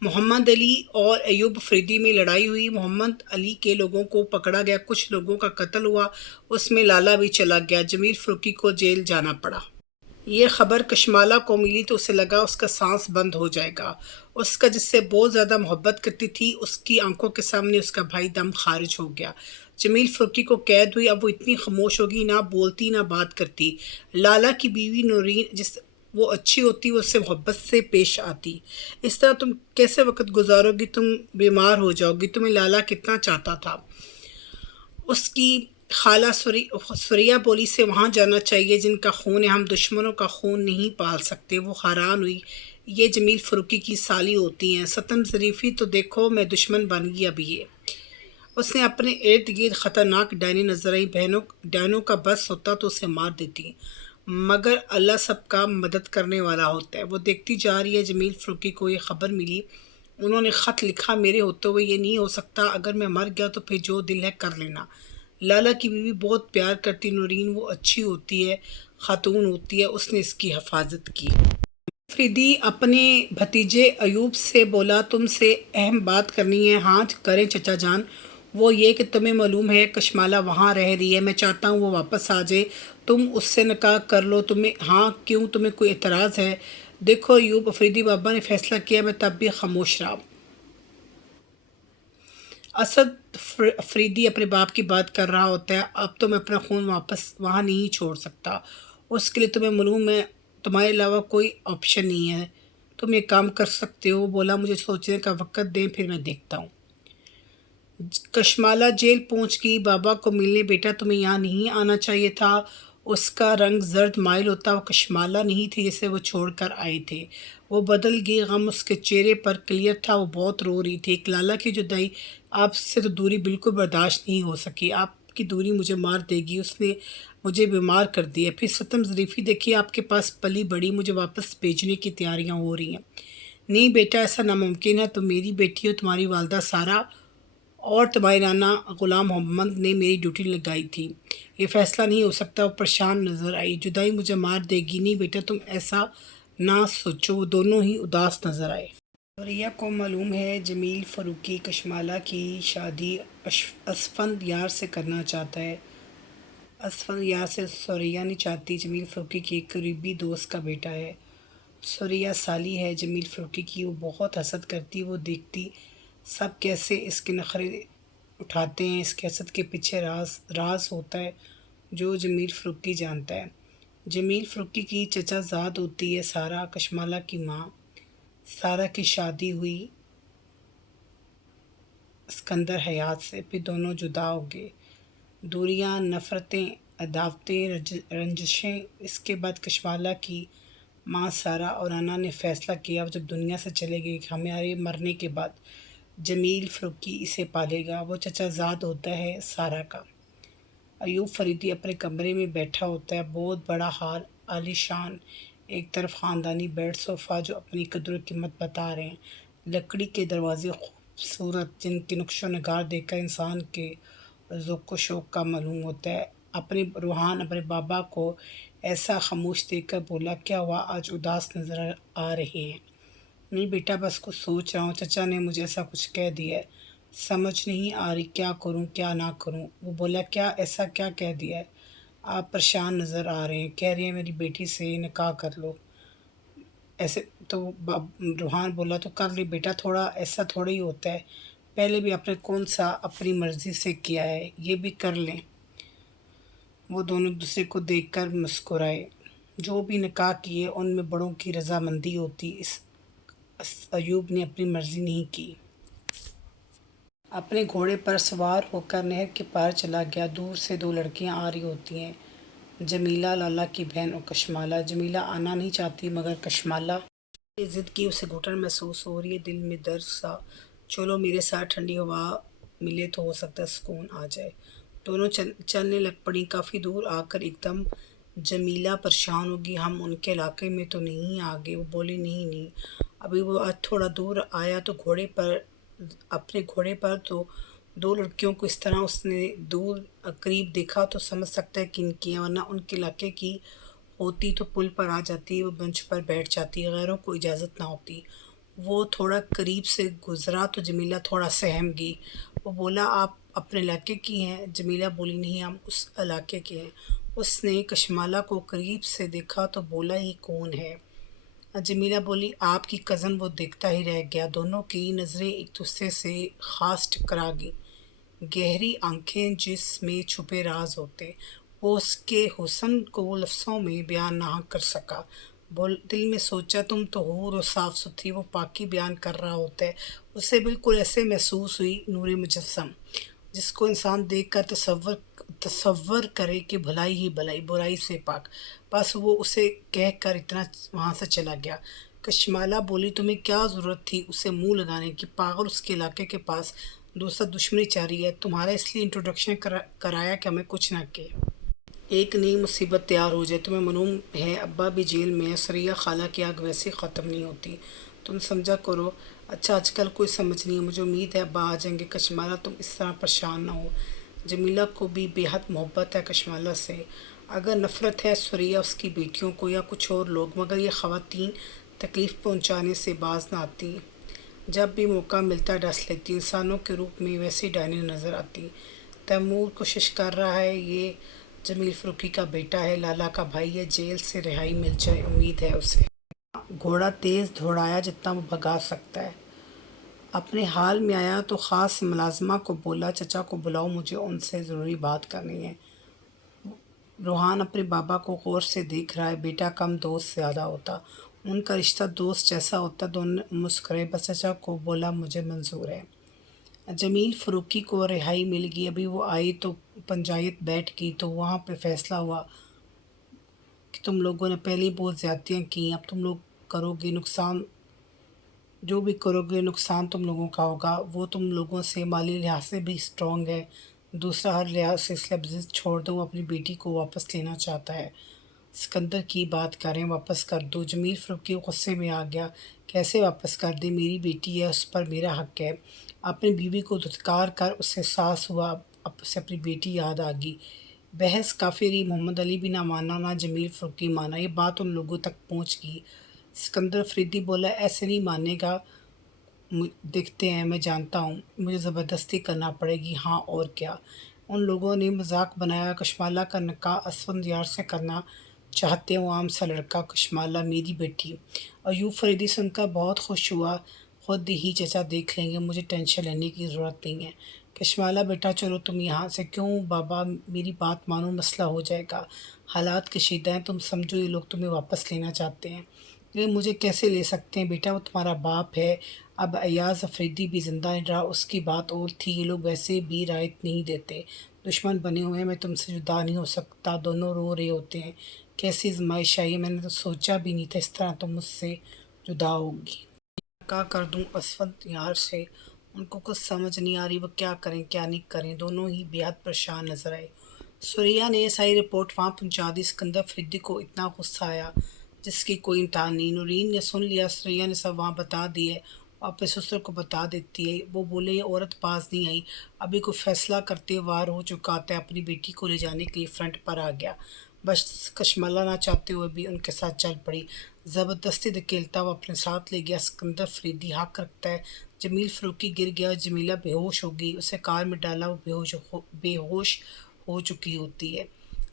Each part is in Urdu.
محمد علی اور ایوب افریدی میں لڑائی ہوئی، محمد علی کے لوگوں کو پکڑا گیا، کچھ لوگوں کا قتل ہوا، اس میں لالا بھی چلا گیا، جمیل فاروقی کو جیل جانا پڑا۔ یہ خبر کشمالہ کو ملی تو اسے لگا اس کا سانس بند ہو جائے گا، اس کا جس سے بہت زیادہ محبت کرتی تھی اس کی آنکھوں کے سامنے اس کا بھائی دم خارج ہو گیا۔ جمیل فاروقی کو قید ہوئی، اب وہ اتنی خاموش ہوگی، نہ بولتی نہ بات کرتی۔ لالا کی بیوی نورین جس وہ اچھی ہوتی، وہ اس سے محبت سے پیش آتی۔ اس طرح تم کیسے وقت گزارو گی؟ تم بیمار ہو جاؤ گی، تمہیں لالا کتنا چاہتا تھا۔ اس کی خالہ سوریا بولی سے وہاں جانا چاہیے جن کا خون ہے، ہم دشمنوں کا خون نہیں پال سکتے۔ وہ حیران ہوئی، یہ جمیل فاروقی کی سالی ہوتی ہیں، ستم ظریفی تو دیکھو میں دشمن بن گئی اب یہ۔ اس نے اپنے ارد گرد خطرناک ڈائنی نظر آئی، ڈائنوں کا بس ہوتا تو اسے مار دیتی، مگر اللہ سب کا مدد کرنے والا ہوتا ہے۔ وہ دیکھتی جا رہی ہے، جمیل فاروقی کو یہ خبر ملی، انہوں نے خط لکھا، میرے ہوتے ہوئے یہ نہیں ہو سکتا، اگر میں مر گیا تو پھر جو دل ہے کر لینا۔ لالا کی بیوی بہت پیار کرتی نورین، وہ اچھی ہوتی ہے، خاتون ہوتی ہے، اس نے اس کی حفاظت کی۔ افریدی اپنے بھتیجے ایوب سے بولا، تم سے اہم بات کرنی ہے۔ ہاں کریں چچا جان۔ وہ یہ کہ تمہیں معلوم ہے کشمالہ وہاں رہ رہی ہے، میں چاہتا ہوں وہ واپس آ جائے، تم اس سے نکاح کر لو۔ ہاں کیوں، تمہیں کوئی اعتراض ہے؟ دیکھو ایوب، افریدی بابا نے فیصلہ کیا، میں تب بھی خاموش رہا۔ اسد افریدی اپنے باپ کی بات کر رہا ہوتا ہے، اب تو میں اپنا خون واپس وہاں نہیں چھوڑ سکتا، اس کے لیے تمہیں معلوم ہے تمہارے علاوہ کوئی آپشن نہیں ہے، تم یہ کام کر سکتے ہو۔ وہ بولا، مجھے سوچنے کا وقت دیں پھر میں دیکھتا ہوں۔ کشمالہ جیل پہنچ گئی بابا کو ملنے، بیٹا تمہیں یہاں نہیں آنا چاہیے تھا، اس کا رنگ زرد مائل ہوتا، وہ کشمالہ نہیں تھی جسے وہ چھوڑ کر آئے تھے، وہ بدل گئی، غم اس کے چہرے پر کلیئر تھا، وہ بہت رو رہی تھی۔ ایک لالا کی جدائی، آپ سے تو دوری بالکل برداشت نہیں ہو سکی، آپ کی دوری مجھے مار دے گی، اس نے مجھے بیمار کر دیا۔ پھر ستم ظریفی، دیکھیے آپ کے پاس پلی بڑی، مجھے واپس بھیجنے کی تیاریاں ہو رہی ہیں۔ نہیں بیٹا ایسا ناممکن ہے، تم میری بیٹی ہو، تمہاری والدہ سارا اور تمہارے نانا غلام محمد نے میری ڈیوٹی لگائی تھی، یہ فیصلہ نہیں ہو سکتا۔ وہ پریشان نظر آئی، جدائی مجھے مار دے گی۔ نہیں بیٹا تم ایسا نہ سوچو۔ وہ دونوں ہی اداس نظر آئے۔ سوریا کو معلوم ہے جمیل فاروقی کشمالہ کی شادی اسفند یار سے کرنا چاہتا ہے، اسفند یار سے سوریا نہیں چاہتی، جمیل فاروقی کی ایک قریبی دوست کا بیٹا ہے، سوریا سالی ہے جمیل فاروقی کی، وہ بہت حسد کرتی، وہ دیکھتی سب کیسے اس کے نخرے اٹھاتے ہیں، اس کے حسد کے پیچھے راز ہوتا ہے جو جمیل فاروقی جانتا ہے۔ جمیل فاروقی کی چچا زاد ہوتی ہے سارا، کشمالہ کی ماں۔ سارا کی شادی ہوئی اسکندر حیات سے، پھر دونوں جدا ہو گئے، دوریاں، نفرتیں، عداوتیں، رنجشیں۔ اس کے بعد کشمالہ کی ماں سارا اور انا نے فیصلہ کیا، وہ جب دنیا سے چلے گئے کہ ہمارے مرنے کے بعد جمیل فاروقی اسے پالے گا، وہ چچا زاد ہوتا ہے سارا کا۔ ایوب فریدی اپنے کمرے میں بیٹھا ہوتا ہے، بہت بڑا ہال، عالی شان، ایک طرف خاندانی بیڈ صوفہ جو اپنی قدر و قیمت بتا رہے ہیں، لکڑی کے دروازے خوبصورت جن کے نقش و نگار دیکھ کر انسان کے ذوق و شوق کا معلوم ہوتا ہے۔ روحان اپنے بابا کو ایسا خاموش دیکھ کر بولا، کیا ہوا آج اداس نظر آ رہے ہیں؟ نہیں بیٹا بس کچھ سوچ رہا ہوں، چچا نے مجھے ایسا کچھ کہہ دیا ہے، سمجھ نہیں آ رہی کیا کروں کیا نہ کروں۔ وہ بولا، کیا ایسا کیا کہہ دیا ہے؟ آپ پریشان نظر آ رہے ہیں، کہہ رہی ہیں میری بیٹی سے نکاح کر لو۔ ایسے تو روحان بولا، تو کر لی بیٹا، تھوڑا ایسا تھوڑا ہی ہوتا ہے، پہلے بھی آپ نے کون سا اپنی مرضی سے کیا ہے، یہ بھی کر لیں۔ وہ دونوں ایک دوسرے کو دیکھ کر مسکرائے، جو بھی نکاح کیے ان میں بڑوں کی رضامندی ہوتی، اس ایوب نے اپنی مرضی نہیں کی۔ اپنے گھوڑے پر سوار ہو کر نہر کے پار چلا گیا، دور سے دو لڑکیاں آ رہی ہوتی ہیں، جمیلہ لالا کی بہن اور کشمالہ۔ جمیلہ آنا نہیں چاہتی مگر کشمالہ نے ضد کی، اسے گھٹن محسوس ہو رہی ہے، دل میں درد سا، چلو میرے ساتھ ٹھنڈی ہوا ملے تو ہو سکتا ہے سکون آ جائے۔ دونوں چلنے لگ پڑیں، کافی دور آ کر ایک دم جمیلہ پریشان ہوگی، ہم ان کے علاقے میں تو نہیں آ گئے۔ وہ بولی، نہیں ابھی وہ آج تھوڑا دور آیا تو اپنے گھوڑے پر تو دو لڑکیوں کو اس طرح اس نے دور قریب دیکھا تو سمجھ سکتا ہے کہ ان کی ہیں، ورنہ ان کے علاقے کی ہوتی تو پل پر آ جاتی، وہ بنچ پر بیٹھ جاتی، غیروں کو اجازت نہ ہوتی۔ وہ تھوڑا قریب سے گزرا تو جمیلہ تھوڑا سہم گئی۔ وہ بولا آپ اپنے علاقے کی ہیں؟ جمیلہ بولی نہیں، ہم اس علاقے کے ہیں۔ اس نے کشمالہ کو قریب سے دیکھا تو بولا یہ کون ہے؟ جمیلہ بولی آپ کی کزن۔ وہ دیکھتا ہی رہ گیا۔ دونوں کی نظریں ایک دوسرے سے خاص ٹکرا گئیں، گہری آنکھیں جس میں چھپے راز ہوتے۔ وہ اس کے حسن کو لفظوں میں بیان نہ کر سکا۔ دل میں سوچا تم تو حور و صاف ستھری۔ وہ پاکی بیان کر رہا ہوتا ہے۔ اسے بالکل ایسے محسوس ہوئی، نور مجسم جس کو انسان دیکھ کر تصور کرے کہ بھلائی ہی بھلائی، برائی سے پاک۔ بس وہ اسے کہہ کر اتنا وہاں سے چلا گیا۔ کشمالہ بولی تمہیں کیا ضرورت تھی اسے منہ لگانے کی؟ پاگل، اس کے علاقے کے پاس دوسرا دشمنی جاری ہے۔ تمہارا اس لیے انٹروڈکشن کرایا کہ ہمیں کچھ نہ کہ ایک نئی مصیبت تیار ہو جائے۔ تمہیں معلوم ہے ابا بھی جیل میں ہے، ثریا خالہ کی آگ ویسے ختم نہیں ہوتی، تم سمجھا کرو۔ اچھا آج کل کوئی سمجھ نہیں ہے، مجھے امید ہے ابا آ جائیں گے۔ کشمالہ تم اس طرح پریشان نہ ہو، جمیلہ کو بھی بے حد محبت ہے کشمالہ سے۔ اگر نفرت ہے ثریا اس کی بیٹیوں کو یا کچھ اور لوگ، مگر یہ خواتین تکلیف پہنچانے سے باز نہ آتی۔ جب بھی موقع ملتا ڈس لیتی، انسانوں کے روپ میں ویسی ڈائنی نظر آتی۔ تیمور کوشش کر رہا ہے، یہ جمیل فروکی کا بیٹا ہے، لالا کا بھائی ہے، جیل سے رہائی مل جائے، امید ہے اسے۔ گھوڑا تیز دوڑایا جتنا وہ بھگا سکتا ہے۔ اپنے حال میں آیا تو خاص ملازمہ کو بولا چچا کو بلاؤ، مجھے ان سے ضروری بات کرنی ہے۔ روحان اپنے بابا کو غور سے دیکھ رہا ہے، بیٹا کم دوست زیادہ ہوتا، ان کا رشتہ دوست جیسا ہوتا۔ دونوں نے مسکرائے، بس چچا کو بولا مجھے منظور ہے۔ جمیل فروکی کو رہائی مل گئی، ابھی وہ آئی تو پنچایت بیٹھ گئی تو وہاں پہ فیصلہ ہوا کہ تم لوگوں نے پہلے ہی بہت زیادتیاں کی، اب تم لوگ کرو گے نقصان، جو بھی کرو گے نقصان تم لوگوں کا ہوگا۔ وہ تم لوگوں سے مالی لحاظ سے بھی اسٹرانگ ہے، دوسرا ہر لحاظ سے، اس لیے بزنس چھوڑ دو۔ وہ اپنی بیٹی کو واپس لینا چاہتا ہے۔ سکندر کی بات کریں، واپس کر دو۔ جمیل فروکی غصے میں آ گیا، کیسے واپس کر دے؟ میری بیٹی ہے، اس پر میرا حق ہے۔ اپنی بیوی کو دھتکار کر اسے احساس ہوا اب اسے اپنی بیٹی یاد آ گئی۔ بحث کافی رہی، محمد علی بھی نہ مانا نہ جمیل فروکی مانا، یہ بات ان لوگوں تک پہنچ گئی۔ سکندر فریدی بولا ایسے نہیں مانے گا، دیکھتے ہیں، میں جانتا ہوں مجھے زبردستی کرنا پڑے گی، ہاں اور کیا۔ ان لوگوں نے مذاق بنایا، کشمالہ کا نکاح اسفند یار سے کرنا چاہتے ہیں، وہ عام سا لڑکا، کشمالہ میری بیٹی۔ ایوب فریدی سن کر بہت خوش ہوا، خود ہی چچا دیکھ لیں گے، مجھے ٹینشن لینے کی ضرورت نہیں ہے۔ کشمالہ بیٹا چلو تم یہاں سے۔ کیوں بابا، میری بات مانو، مسئلہ ہو جائے گا، حالات کشیدہ ہیں، تم سمجھو یہ لوگ تمہیں واپس لینا چاہتے ہیں۔ یہ مجھے کیسے لے سکتے ہیں بیٹا، وہ تمہارا باپ ہے۔ اب ایاز افریدی بھی زندہ رہا، اس کی بات اور تھی، یہ لوگ ویسے بھی رعایت نہیں دیتے، دشمن بنے ہوئے ہیں، میں تم سے جدا نہیں ہو سکتا۔ دونوں رو رہے ہوتے ہیں، کیسی آزمائش آئی ہے، میں نے تو سوچا بھی نہیں تھا اس طرح تم مجھ سے جدا ہوگی۔ کیا کر دوں اسفند یار سے، ان کو کچھ سمجھ نہیں آ رہی وہ کیا کریں کیا نہیں کریں، دونوں ہی بے حد پریشان نظر آئے۔ ثریا نے ساری رپورٹ وہاں پہنچا دی۔ سکندر فریدی کو اتنا غصہ آیا جس کی کوئی امتحان نہیں۔ نورین نے سن لیا، ثریا نے سب وہاں بتا دیے، وہ اپنے سسر کو بتا دیتی ہے۔ وہ بولے یہ عورت باز نہیں آئی، ابھی کوئی فیصلہ کرتے وار ہو چکا تھا، اپنی بیٹی کو لے جانے کے لیے فرنٹ پر آ گیا۔ بس کشمالہ نہ چاہتے ہوئے بھی ان کے ساتھ چل پڑی، زبردستی دھکیلتا وہ اپنے ساتھ لے گیا۔ سکندر فریدی حق رکھتا ہے، جمیل فروکی گر گیا اور جمیلہ بے ہوش ہو گئی، اسے کار میں ڈالا، وہ بے ہوش ہو چکی ہوتی ہے۔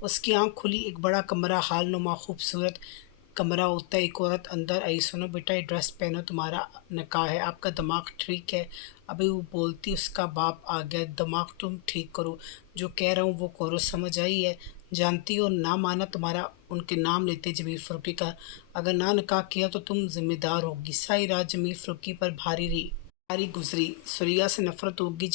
اس کی آنکھ کھلی، ایک بڑا کمرہ، حال نما خوبصورت کمرہ ہوتا ہے۔ ایک عورت اندر آئی، سنو بیٹا یہ ڈریس پہنو، تمہارا نکاح ہے، آپ کا دماغ ٹھیک ہے؟ ابھی وہ بولتی اس کا باپ آ گیا، دماغ تم ٹھیک کرو، جو کہہ رہا ہوں وہ کرو، سمجھ آئی ہے؟ جانتی ہو نہ مانا تمہارا ان کے نام لیتے جمیل فروکی کا، اگر نہ نکاح کیا تو تم ذمہ دار ہوگی۔ ساری رات جمیل فروکی پر بھاری گزری، ثریا سے نفرت ہوگی،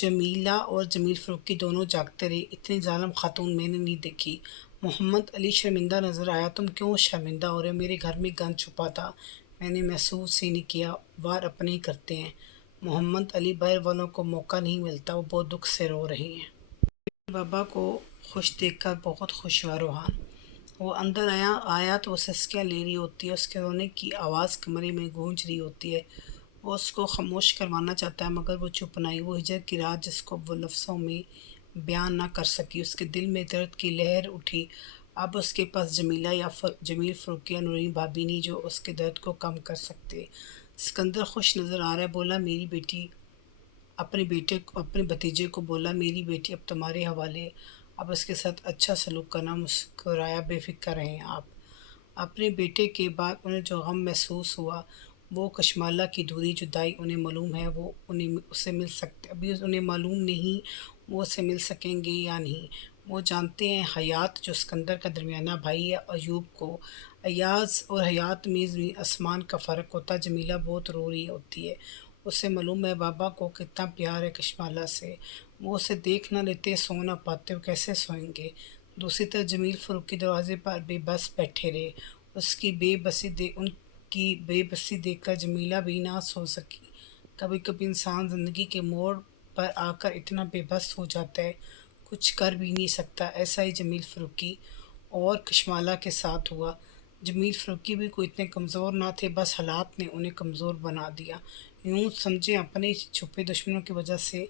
جمیلہ اور جمیل فروکی دونوں جاگتے رہے، اتنی ظالم خاتون میں نے نہیں دیکھی۔ محمد علی شرمندہ نظر آیا، تم کیوں شرمندہ ہو رہے ہو؟ میرے گھر میں گند چھپا تھا، میں نے محسوس ہی نہیں کیا، وار اپنے ہی کرتے ہیں۔ محمد علی باہر والوں کو موقع نہیں ملتا، وہ بہت دکھ سے رو رہے ہیں۔ بابا کو خوش دیکھ کر بہت خوش ہوا روحان، وہ اندر آیا تو وہ سسکیاں لے رہی ہوتی ہے، اس کے رونے کی آواز کمرے میں گونج رہی ہوتی ہے۔ وہ اس کو خاموش کروانا چاہتا ہے مگر وہ چپ نہیں، وہ ہجر کی رات جس کو وہ لفظوں میں بیان نہ کر سکی، اس کے دل میں درد کی لہر اٹھی۔ اب اس کے پاس جمیلہ یا جمیل فروکی یا نورین بھابی نہیں جو اس کے درد کو کم کر سکتے۔ سکندر خوش نظر آ رہا ہے، بولا میری بیٹی اپنے بھتیجے کو بولا میری بیٹی اب تمہارے حوالے، اب اس کے ساتھ اچھا سلوک کرنا۔ مسکرایا، بے فکر رہیں آپ۔ اپنے بیٹے کے بعد انہیں جو غم محسوس ہوا وہ کشمالہ کی دوری جدائی انہیں معلوم ہے وہ اسے مل سکتے ابھی انہیں معلوم نہیں وہ اسے مل سکیں گے یا نہیں۔ وہ جانتے ہیں حیات جو سکندر کا درمیانہ بھائی ہے ایوب کو ایاز اور حیات میں زمین آسمان کا فرق ہوتا۔ جمیلہ بہت رو رہی ہوتی ہے، اسے معلوم ہے بابا کو کتنا پیار ہے کشمالہ سے، وہ اسے دیکھ نہ لیتے سو نہ پاتے، وہ کیسے سوئیں گے۔ دوسری طرف جمیل فروکی دروازے پر بے بس بیٹھے رہے، ان کی بے بسی دیکھ کر جمیلہ بھی نہ سو سکی۔ کبھی کبھی انسان زندگی کے موڑ پر آ کر اتنا بے بس ہو جاتا ہے کچھ کر بھی نہیں سکتا، ایسا ہی جمیل فروکی اور کشمالہ کے ساتھ ہوا۔ جمیل فروکی بھی کوئی اتنے کمزور نہ تھے، بس حالات نے انہیں کمزور بنا دیا۔ یوں سمجھیں اپنے چھپے دشمنوں کی وجہ سے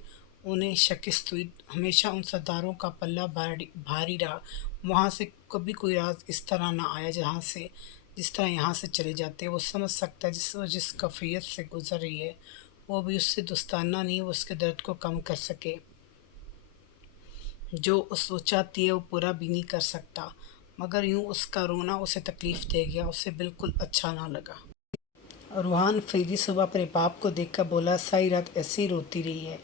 انہیں شکست ہوئی۔ ہمیشہ ان سرداروں کا پلہ بھاری رہا، وہاں سے کبھی کوئی راز اس طرح نہ آیا جس طرح یہاں سے چلے جاتے۔ وہ سمجھ سکتا ہے جس کیفیت سے گزر رہی ہے وہ بھی اس سے دوستانہ نہیں، وہ اس کے درد کو کم کر سکے، جو وہ چاہتی ہے وہ پورا بھی نہیں کر سکتا۔ مگر یوں اس کا رونا اسے تکلیف دے گیا، اسے بالکل اچھا نہ لگا۔ روحان فریدی صبح اپنے باپ کو دیکھ کر بولا ساری رات ایسے ہی روتی رہی ہے۔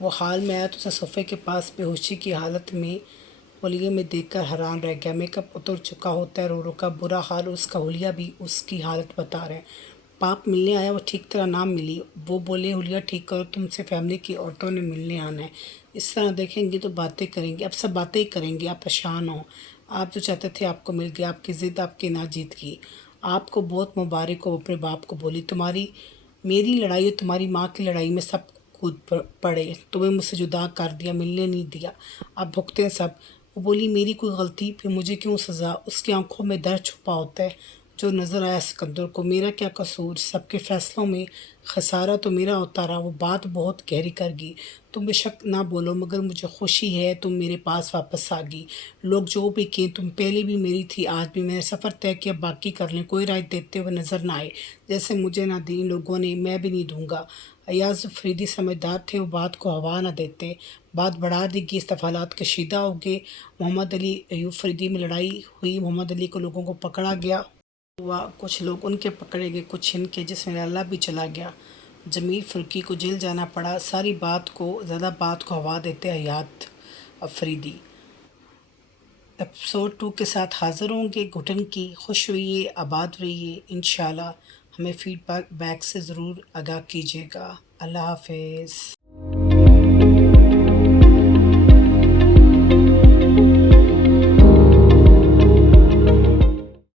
وہ حال میں آیا تو اسے صوفے کے پاس بے ہوشی کی حالت میں حلیے میں دیکھ کر حیران رہ گیا۔ میک اپ اتر چکا ہوتا ہے، رو رو کا برا حال، اس کا حلیہ بھی اس کی حالت بتا رہے ہیں۔ باپ ملنے آیا، وہ ٹھیک طرح نہ ملی، وہ بولے حلیہ ٹھیک کرو، تم سے فیملی کی عورتوں نے ملنے آنا ہے، اس طرح دیکھیں گے تو باتیں کریں گے، اب سب باتیں ہی کریں گے، آپ پریشان ہو، آپ جو چاہتے تھے آپ کو مل گیا، آپ کی ضد آپ کی نہ جیت گئی، آپ کو بہت مبارک ہو۔ اپنے باپ کو بولی میری لڑائی اور تمہاری ماں کی لڑائی میں سب کود پڑے، تمہیں مجھ سے جدا کر دیا، ملنے نہیں دیا، اب بھگتے ہیں سب۔ وہ بولی میری کوئی غلطی، پھر مجھے کیوں سزا؟ اس کی آنکھوں میں درد چھپا ہوتا ہے جو نظر آیا سکندر کو۔ میرا کیا قصور؟ سب کے فیصلوں میں خسارہ تو میرا ہوتا رہا۔ وہ بات بہت گہری کر گئی۔ تم بے شک نہ بولو مگر مجھے خوشی ہے تم میرے پاس واپس آ گئی۔ لوگ جو بھی کہیں تم پہلے بھی میری تھی، آج بھی۔ میں نے سفر طے کیا، باقی کر لیں، کوئی رائے دیتے ہوئے نظر نہ آئے، جیسے مجھے نہ دی ان لوگوں نے، میں بھی نہیں دوں گا۔ ایاز فریدی سمجھدار تھے، وہ بات کو ہوا نہ دیتے، بات بڑھا دی گئی، استفالات کشیدہ ہو گئے۔ محمد علی ایوب فریدی میں لڑائی ہوئی، محمد علی کو لوگوں کو پکڑا گیا ہوا، کچھ لوگ ان کے پکڑے گئے، کچھ ان کے، جس میں اللہ بھی چلا گیا۔ جمیل فروکی کو جیل جانا پڑا۔ زیادہ بات کو ہوا دیتے حیات افریدی۔ ایپیسوڈ 2 کے ساتھ حاضر ہوں گے۔ گھٹن کی خوش رہیے، آباد رہیے، انشاءاللہ ہمیں فیڈ بیک سے ضرور آگاہ کیجیے گا۔ اللہ حافظ۔